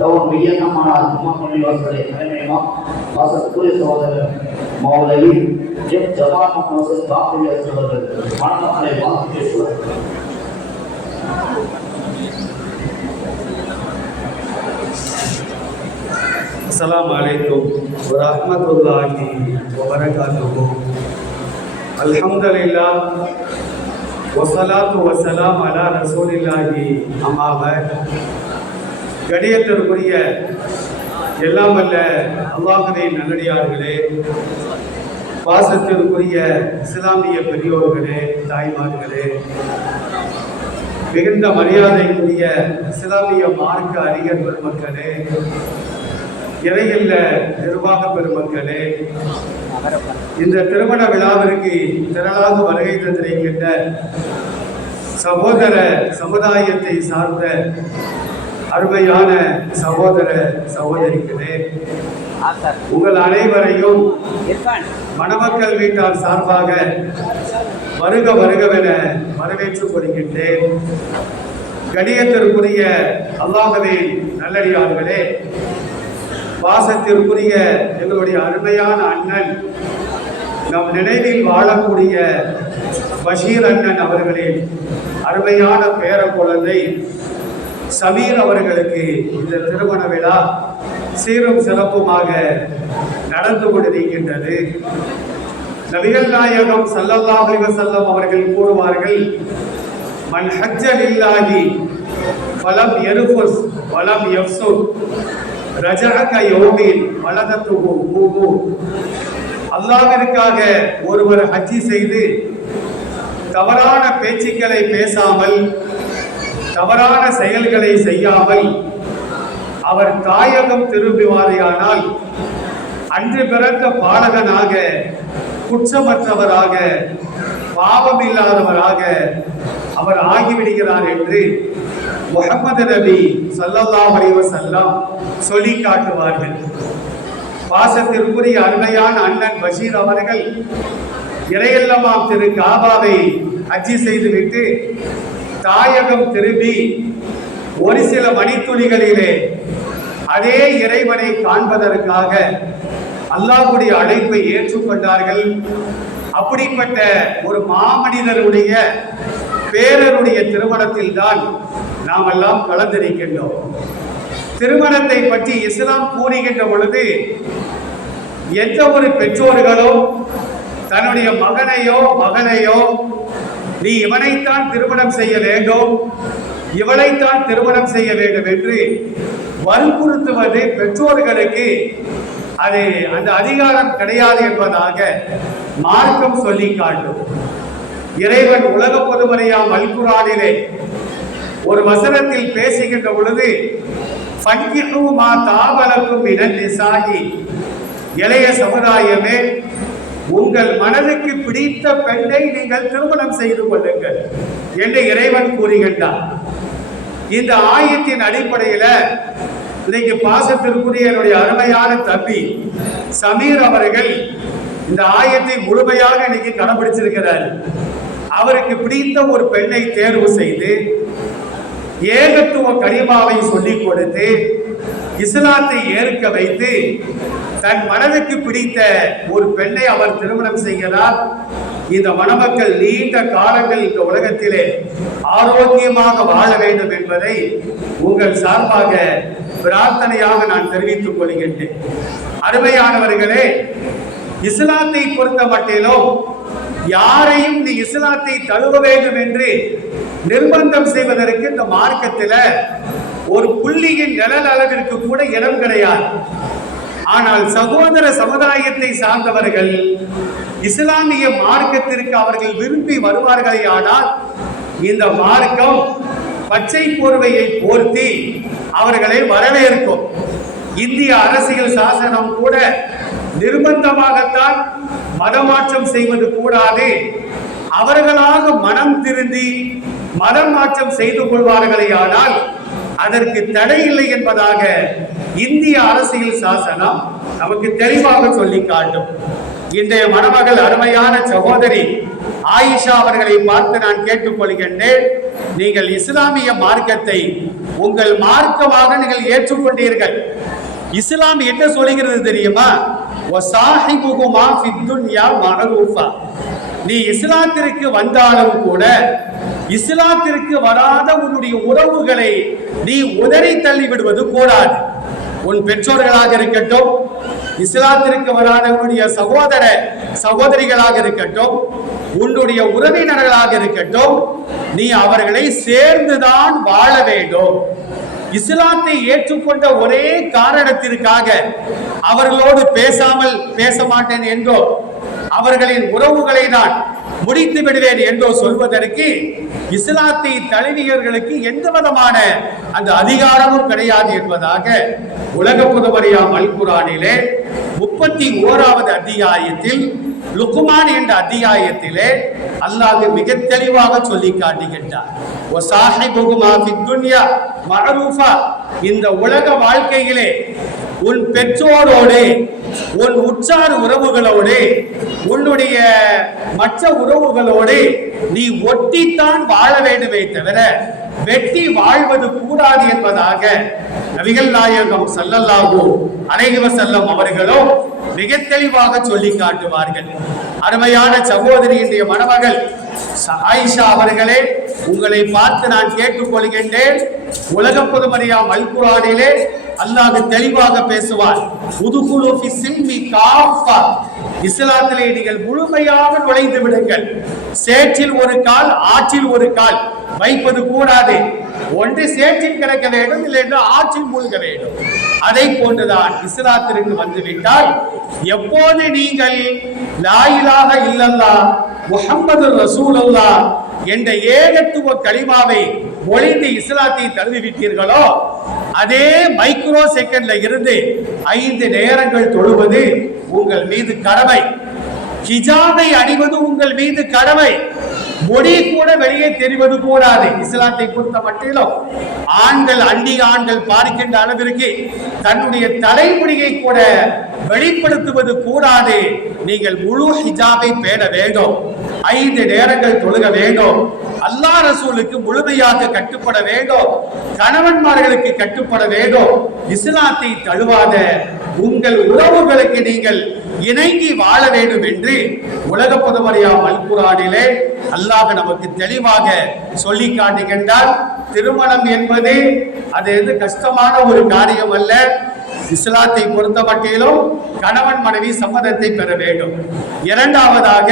Down வியன்னமான ஜும்மா பள்ளிவாசலை தலைமையமா வாசத்துக்குரிய சகோதரர் மௌலவி M Jamal Mohammed பாக்கியார் அவர்கள் மணமக்களை வாழ்த்து பேசுவார். அஸ்ஸலாமு அலைக்கும் வரஹ்மத்துல்லாஹி வபரகாத்துஹு. அல்ஹம்துலில்லாஹ் வஸ்ஸலாத்து வஸ்ஸலாம் அலா ரசூலில்லாஹி அம்மா பஅத். கணியத்திற்குரிய எல்லாம் வல்ல அல்லாஹ்வின் நல்லடியார்களே, பாசத்திற்குரிய இஸ்லாமிய பெரியோர்களே, தாய்மார்களே, மிகுந்த மரியாதைக்குரிய இஸ்லாமிய மார்க்க அறிஞர் பெருமக்களே, இறையில்ல நிர்வாக பெருமக்களே, இந்த திருமண விழாவிற்கு திரளாக வருகை தந்திருக்கின்ற சகோதர சமுதாயத்தை சார்ந்த அருமையான சகோதர சகோதரிகளே, உங்கள் அனைவரையும் மணமக்கள் வீட்டார் சார்பாக வருக வருகவென வரவேற்றுக் கொள்கின்றேன். கணியத்திற்குரிய அல்லாஹ்வின் நல்லடியார்களே, பாசத்திற்குரிய எங்களுடைய அருமையான அண்ணன், நம் நினைவில் வாழக்கூடிய பஷீர் அண்ணன் அவர்களின் அருமையான பேர குழந்தை சமீர் அவர்களுக்கு இந்த திருமண விழா சீரும் சிறப்புமாக நடந்து கொண்டிருக்கின்றது. நபிகள் நாயகம் ஸல்லல்லாஹு அலைஹி வஸல்லம் அவர்கள் கூறுவார்கள், மன் ஹஜ்ஜ லில்லாஹி ஃபலம் யர்ஃபுஸ் வலம் யஃப்சுக் ரஜஅக யௌமின் வலதத்துஹு உம்மு. அல்லாஹ்விற்காக ஒருவர் ஹஜ்ஜி செய்து தவறான பேச்சுக்களை பேசாமல், தவறான செயல்களை செய்யாமல் அவர் தாயகம் திரும்புவாரையானால் அன்று பிறந்த பாலகனாக, குற்றமற்றவராக, பாவமில்லாதவராக அவர் ஆகிவிடுகிறார் என்று முஹம்மது நபி ஸல்லல்லாஹு அலைஹி வஸல்லம் சொல்லி காட்டுவார்கள். பாசத்திற்குரிய அருமையான அண்ணன் பஷீர் அவர்கள் இறையல்லமாம் திரு காபாவை ஹஜ்ஜி செய்துவிட்டு தாயகம் திரும்பி ஒரு சில மணித்துளிகளிலே அதே இறைவனை காண்பதற்காக அல்லாஹ்வுடைய அழைப்பை ஏற்றுக்கொண்டார்கள். அப்படிப்பட்ட ஒரு மாமனிதருடைய பேரருடைய திருமணத்தில் தான் நாம் எல்லாம் கலந்திருக்கின்றோம். திருமணத்தை பற்றி இஸ்லாம் கூறுகின்ற பொழுது எந்த ஒரு பெற்றோர்களோ தன்னுடைய மகனையோ மகனையோ நீ இவனைத்தான் திருமணம் செய்ய வேண்டும், இவளைத்தான் திருமணம் செய்ய வேண்டும் என்று வற்புறுத்துவது பெற்றோர்களுக்கு அது அந்த அதிகாரம் கிடையாது என்பதாக மார்க்கம் சொல்லி காட்டும். இறைவன் உலக பொதுமறையாம் அல் குர்ஆனிலே ஒரு வசனத்தில் பேசுகின்ற பொழுது, ஃபன்கிஹு மா தாபலக்கும் மினன் நிசாயி, இளைய சமுதாயமே உங்கள் மனதுக்கு பிடித்த பெண்ணை நீங்கள் திருமணம் செய்து கொள்ளுங்கள் என்று இறைவன் கூறுகின்றார். இந்த ஆயத்தின் அடிப்படையில இன்னைக்கு பாசத்திற்குரிய என்னுடைய அருமையான தம்பி சமீர் அவர்கள் இந்த ஆயத்தை முழுமையாக இன்னைக்கு கடைபிடிச்சிருக்கிறார். அவருக்கு பிடித்த ஒரு பெண்ணை தேர்வு செய்து ஏகத்துவ கலிமாவை சொல்லிக் கொடுத்து இஸ்லாத்தை ஏற்க வைத்து தன் மனதுக்கு பிடித்த ஒரு பெண்ணை அவர் திருமணம் செய்கிறார். இந்த மணமக்கள் நீண்ட காலங்கள் இந்த உலகத்திலே ஆரோக்கியமாக வாழ வேண்டும் என்பதை உங்கள் சார்பாக பிரார்த்தனையாக நான் தெரிவித்துக் கொள்கின்றேன். அருமையானவர்களே, இஸ்லாத்தை பொறுத்த மட்டிலும் யாரையும் நீ இஸ்லாத்தை தழுவ வேண்டும் என்று நிர்பந்தம் செய்வதற்கு இந்த மார்க்கத்தில் ஒரு புள்ளியின் நிழல் அளவிற்கு கூட இடம் கிடையாது. ஆனால் சகோதர சமுதாயத்தை சார்ந்தவர்கள் இஸ்லாமிய மார்க்கத்திற்கு அவர்கள் விரும்பி வருவார்களே ஆனால் இந்த மார்க்கம் பச்சை போர்வையை போர்த்தி அவர்களை வரவேற்கும். இந்திய அரசியல் சாசனம் கூட நிர்பந்தமாகத்தான் மதமாற்றம் செய்வது கூடாது, அவர்களாக மனம் திருந்தி மதம் மாற்றம் செய்து கொள்வார்களே ஆனால் அதற்கு தடை இல்லை என்பதாக இந்திய அரசியல் சாசனம் நமக்கு தெளிவாக சொல்லி காட்டும். இன்றைய மணமகள் அருமையான சகோதரி ஆயிஷா அவர்களை பார்த்து நான் கேட்டுக்கொள்கின்றேன், நீங்கள் இஸ்லாமிய மார்க்கத்தை உங்கள் மார்க்கமாக நீங்கள் ஏற்றுக்கொண்டீர்கள். இஸ்லாம் என்ன சொல்லுகிறது தெரியுமா? வசாஹிபுகுமா ஃபித் துன்யா மஅரூஃபா. நீ இஸ்லாத்திற்கு வந்தாலும் கூட இஸ்லாத்திற்கு வராத உன்னுடைய உறவுகளை நீ உதறி தள்ளி விடுவது கூடாது. உன் பெற்றோர்களாக இருக்கட்டும், இஸ்லாத்திற்கு வராத உன்னுடைய சகோதர சகோதரிகளாக இருக்கட்டும், உன்னுடைய உறவினர்களாக இருக்கட்டும், நீ அவர்களை சேர்ந்துதான் வாழ வேண்டும். இஸ்லாத்தை ஏற்றுக்கொண்ட ஒரே காரணத்திற்காக அவர்களோடு பேச மாட்டேன் என்றோ அவர்களின் உறவுகளை நான் முடித்து விடுவேன் என்றோ சொல்வதற்கு இஸ்லாத்தை தழுவியவர்களுக்கு எந்த விதமான அந்த அதிகாரமும் கிடையாது என்பதாக உலக புதுவரியாம் அல் குர்ஆனிலே 31வது அத்தியாயத்தில் லுக்மான் என்ற அத்தியாயத்திலே அல்லாஹ் மிக தெளிவாக சொல்லி காட்டுகின்றார். வசாஹிபுகுமா ஃபித் துன்யா மஅரூஃபா. இந்த உலக வாழ்க்கையிலே உன் பெற்றோரோடு, உன் உற்றார் உறவுகளோடு, உன்னுடைய மற்ற உறவுகளோடு நீ ஒட்டித்தான் வாழ வேண்டுமே தவிர வெட்டி வாழ்வது கூடாது என்பதாக நபிகள் நாயகம் ஸல்லல்லாஹு அலைஹி வஸல்லம் அவர்களும் மிக தெளிவாக சொல்லி காட்டுவார்கள். அருமையான சகோதரியினுடைய மணமகள் ஆயிஷா அவர்களே, உங்களை பார்த்து நான் கேட்டுக்கொள்கின்றேன். உலக பொதுமறையாம் அல் குர்ஆனிலே அல்லாஹ் தெளிவாக பேசுவார். உதுகுலு ஃபி சில்மி காஃபா. இஸ்லாத்திலே நீங்கள் முழுமையாக நுழைந்து விடுங்கள். சேற்றில் ஒரு கால், ஆற்றில் ஒரு கால் வைப்பது கூடாது. ஒன்று சேற்றில் கிடக்க வேண்டும், இல்லை என்று ஆற்றில் மூழ்க வேண்டும். அதை போன்றுதான் இஸ்லாத்திற்கு வந்துவிட்டால் எப்போது நீங்கள் லா இலாஹ இல்லல்லாஹ் முஹம்மது ரசூலுல்லாஹ் என்ற ஏகத்துவ கலிமாவை ஒளிந்து இஸ்லாத்தை தழுவிவிட்டீர்களோ அதே மைக்ரோ செகண்ட்ல இருந்து 5 நேரங்கள் தொழுவது உங்கள் மீது கடமை. ஹிஜாபை அணிவது உங்கள் மீது கடமை. மொழி கூட வெளியே தெரிவது கூடாது. இஸ்லாத்தை பொறுத்த மட்டிலும் ஆண்கள் அந்நிய ஆண்கள் பார்க்கின்ற அளவிற்கு தன்னுடைய தலைமுடியை கூட வெளிப்படுத்துவது கூடாது. நீங்கள் முழு ஹிஜாபை பேண வேண்டும். 5 நேரங்கள் தொழுக வேண்டும். அல்லாஹ் ரசூலுக்கு முழுமையாக கட்டுப்பட வேண்டும். கணவன்மார்களுக்கு கட்டுப்பட வேண்டும். இஸ்லாத்தை தழுவாத உங்கள் உறவுகளுக்கு நீங்கள் இணங்கி வாழ வேண்டும் என்று உலக பொதுமறையாம் அல் குர்ஆனிலே அல்லாஹ் நமக்கு தெளிவாக சொல்லி காட்டுகின்றார். திருமணம் என்பது அது கஷ்டமான ஒரு காரியம் அல்ல. இஸ்லாத்தை பொறுத்த மட்டிலும் கணவன் மனைவி சம்மதத்தை பெற வேண்டும். இரண்டாவதாக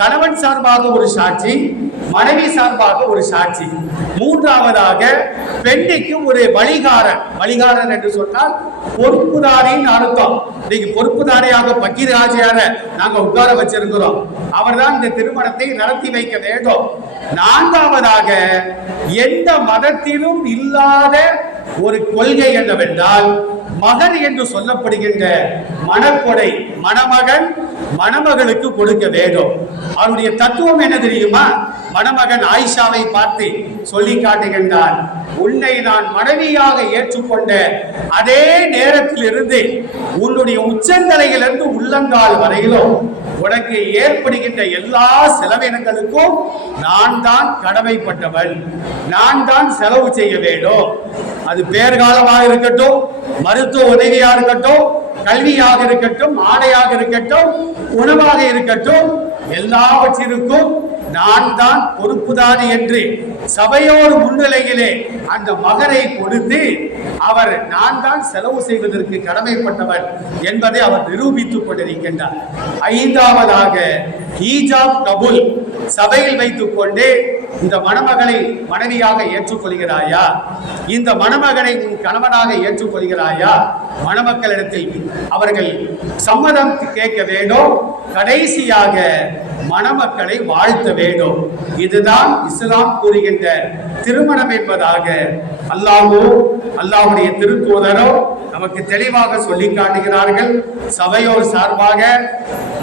கணவன் சார்பாக ஒரு சாட்சி, மனைவி சார்பாக ஒரு சாட்சி. மூன்றாவதாக பெண்ணுக்கு ஒரு வழிகாரன். வழிகாரன் என்று சொன்னால் பொறுப்புதாரின்னு அர்த்தம். இன்னைக்கு பொறுப்புதாரியாக பக்கீர் ஆஜியார நாங்க உட்கார வச்சிருக்கிறோம். அவர்தான் இந்த திருமணத்தை நடத்தி வைக்க வேண்டும். நான்காவதாக எந்த மதத்திலும் இல்லாத ஒரு கொள்கை என்னவென்றால் மகர் என்று சொல்லப்படுகின்ற மணக்கொடை மணமகன் மணமகளுக்கு கொடுக்க வேண்டும். அவருடைய தத்துவம் என்ன தெரியுமா? மணமகன் ஆயிஷாவை பார்த்து சொல்லி காட்டுகின்றான், உன்னை நான் மனைவியாக ஏற்றுக்கொண்ட அதே நேரத்தில் இருந்து உன்னுடைய உச்சந்தலையிலிருந்து உள்ளங்கால் வரையிலும் உனக்கு ஏற்படுகின்ற எல்லா செலவினங்களுக்கும் நான் தான் கடமைப்பட்டவன். நான் தான் செலவு செய்ய வேண்டும். அது பேர்காலமாக இருக்கட்டும், மருத்துவ உதவியாக இருக்கட்டும், கல்வியாக இருக்கட்டும், ஆடையாக இருக்கட்டும், உணவாக இருக்கட்டும், எல்லாவற்றிற்கும் நான் தான் பொறுப்புதாரி என்று சபையோடு முன்னிலையிலே அந்த மகரை கொடுத்து அவர் நான் தான் செலவு செய்வதற்கு கடமைப்பட்டவர் என்பதை அவர் நிரூபித்துக் கொண்டிருக்கின்றார். ஐந்தாவதாக ஹிஜாப் கபூல். சபையில் வைத்துக் கொண்டு இந்த மணமகளை மனைவியாக ஏற்றுக்கொள்கிறாயா, இந்த மணமகனை உன் கணவனாக ஏற்றுக்கொள்கிறாயா, மணமக்களிடத்தில் அவர்கள் சம்மதம் கேட்க வேண்டும். கடைசியாக மணமக்களை வாழ்த்த வேண்டும். இதுதான் இஸ்லாம் கூறுகின்ற திருமணம் என்பதாக அல்லாஹ்வுடைய திருத்தூதரோ நமக்கு தெளிவாக சொல்லி காட்டுகிறார்கள். சபையோர் சார்பாக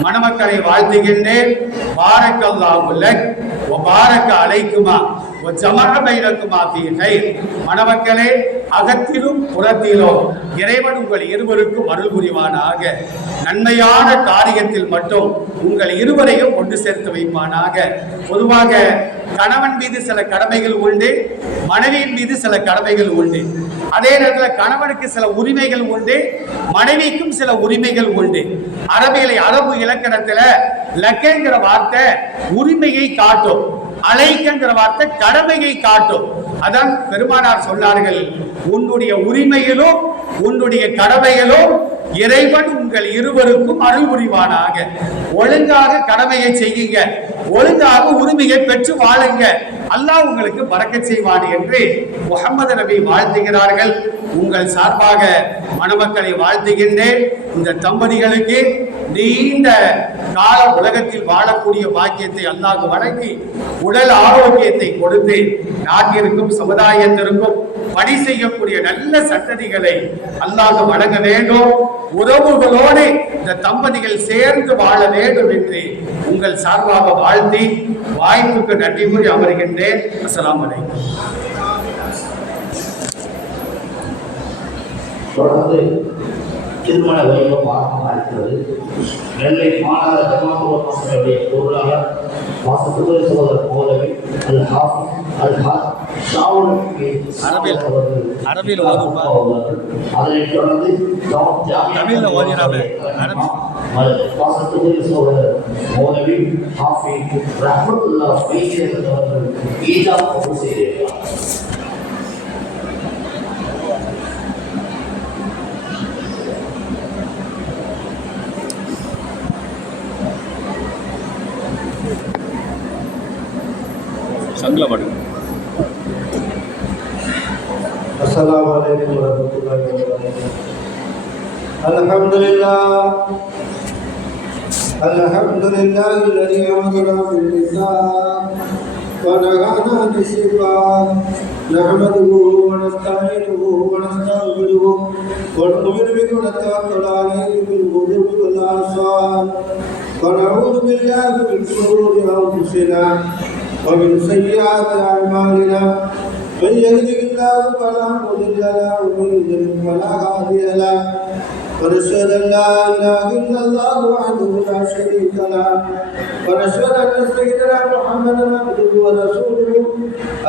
மணமக்களை வாழ்த்துகின்றேன். பாரக்கல்லாஹு லக் வ பாரக்க அலைக்குமா மணமக்களே, அகத்திலும் புறத்திலும் இறைவன் உங்கள் இருவருக்கும் அருள் புரிவானாக. நன்மையான காரியத்தில் மட்டும் உங்கள் இருவரையும் ஒன்று சேர்த்து வைப்பானாக. பொதுவாக கணவன் மீது சில கடமைகள் உண்டு, மனைவியின் மீது சில கடமைகள் உண்டு. அதே நேரத்தில் கணவனுக்கு சில உரிமைகள் உண்டு, மனைவிக்கும் சில உரிமைகள் உண்டு. அரபு இலக்கணத்துல லக்கேங்கிற வார்த்தை உரிமையை காட்டும், அழைக்கிற வார்த்தை கடமையை காட்டும். அதான் பெருமானார் சொன்னார்கள், உன்னுடைய உரிமையிலும் உன்னுடைய கடமையிலும் இறைவன் உங்கள் இருவருக்கும் அருள் புரிவானாக. ஒழுங்காக கடமையை செய்யுங்க, ஒழுங்காக உரிமையை பெற்று வாழுங்க, அல்லாஹ் உங்களுக்கு பரக்கத் செய்வான் என்று முஹம்மது நபி வாழ்த்துகிறார்கள். உங்கள் சார்பாக மணமக்களை வாழ்த்துகின்றேன். இந்த தம்பதிகளுக்கு நீண்ட கால உலகத்தில் வாழக்கூடிய பாக்கியத்தை அல்லாஹ் வழங்கி உடல் ஆரோக்கியத்தை கொடுத்து நாட்டிற்கும் சமுதாயத்திற்கும் பணி செய்யக்கூடிய நல்ல சந்ததிகளை அல்லாஹ் வழங்க வேண்டும். உறவுகளோடு இந்த தம்பதிகள் சேர்ந்து வாழ வேண்டும் என்று உங்கள் சார்பாக வாழ்த்தி வாய்ப்புக்கு நன்றி கூறி அமர்கின்றேன். அஸ்ஸலாமு அலைக்கும். தொடர்ந்து திருமண வைபவம் ஆரம்பமாகிறது. நெல்லை மாநகர ஜமாத்துடைய பொருளாளர் வாசத்துறை சகோதரர் மௌலவி அல் ஹாஃபிஸ் அல் ஹாஜ் ஷாவுல் அரபில் அதனைத் தொடர்ந்து வாசத்துறை சகோதரர் மௌலவி ஹாஃபிஸ் ரஹ்மத்துல்லாஹ் வைத்தியர் அவர்கள் ஈஜா கபூல் செய்திருக்கிறார். السلام عليكم ورحمة الله وبركاته. الحمد لله الذي أمرنا بالإحسان ونهانا عن الشرك. نحمده ونستعينه ونستغفره ونؤمن به ونتوكل عليه بالغدو والآصال ونعوذ بالله من شرور أنفسنا ومن سيئات أعمالنا. من يهده الله فلا مضل له ومن يضلل فلا هادي له. ونشهد أن لا إله إلا الله وحده لا شريك له. ونشهد أن سيدنا محمدا عبده ورسوله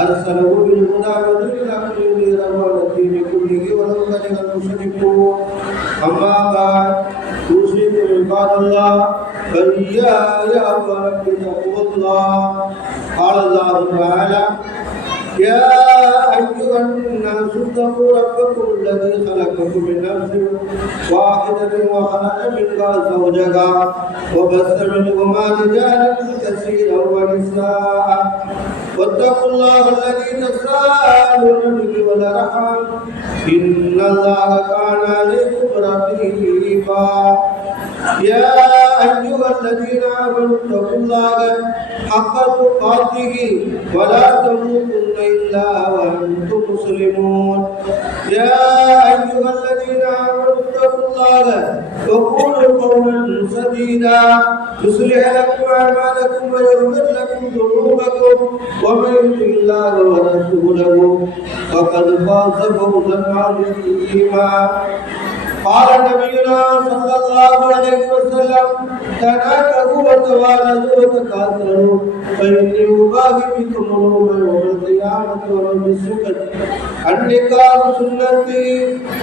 أرسله بالهدى ودين الحق ليظهره على الدين كله ولو كره المشركون. أما بعد، أوصيكم عباد الله فإياي وبتقوى الله. قال الله تعالى: يا أيها الناس اتقوا ربكم الذي خلقكم من نفس واحدة وخلق منها زوجها وبث منهما رجالا كثيرا ونساء واتقوا الله الذي تساءلون به والأرحام إن الله كان عليكم رقيبا. يا أيها الذين آمنوا اتقوا الله حق تقاته ولا تموتن إلا وأنتم مسلمون. يا أيها الذين آمنوا اتقوا الله وقولوا قولا سديدا يصلح لكم أعمالكم ويغفر لكم ذنوبكم ومن يطع الله ورسوله فقد فاز فوزا عظيما. قال نبينا صلى الله عليه وسلم: تناكحوا وتوالدوا وتكاثروا فإني أباهي بكم اليوم القيامة ومن بالسكت. النكاح سنتي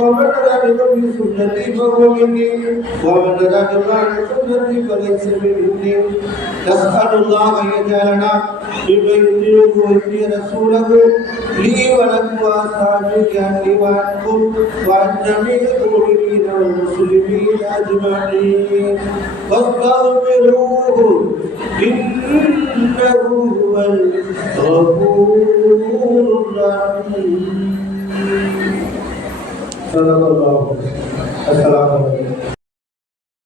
ومن رغب في سنتي فهو مني ومن رغب عن سنتي فليس مني. نسأل الله أن يجعلنا ممن يطيعه ويطيع رسوله لي ولكم وأصحابي عني وعنكم وعن جميع المؤمنين والمسلمين أجمعين فاستغفروه إنه هو الغفور الرحيم. صدق الله. السلام عليكم.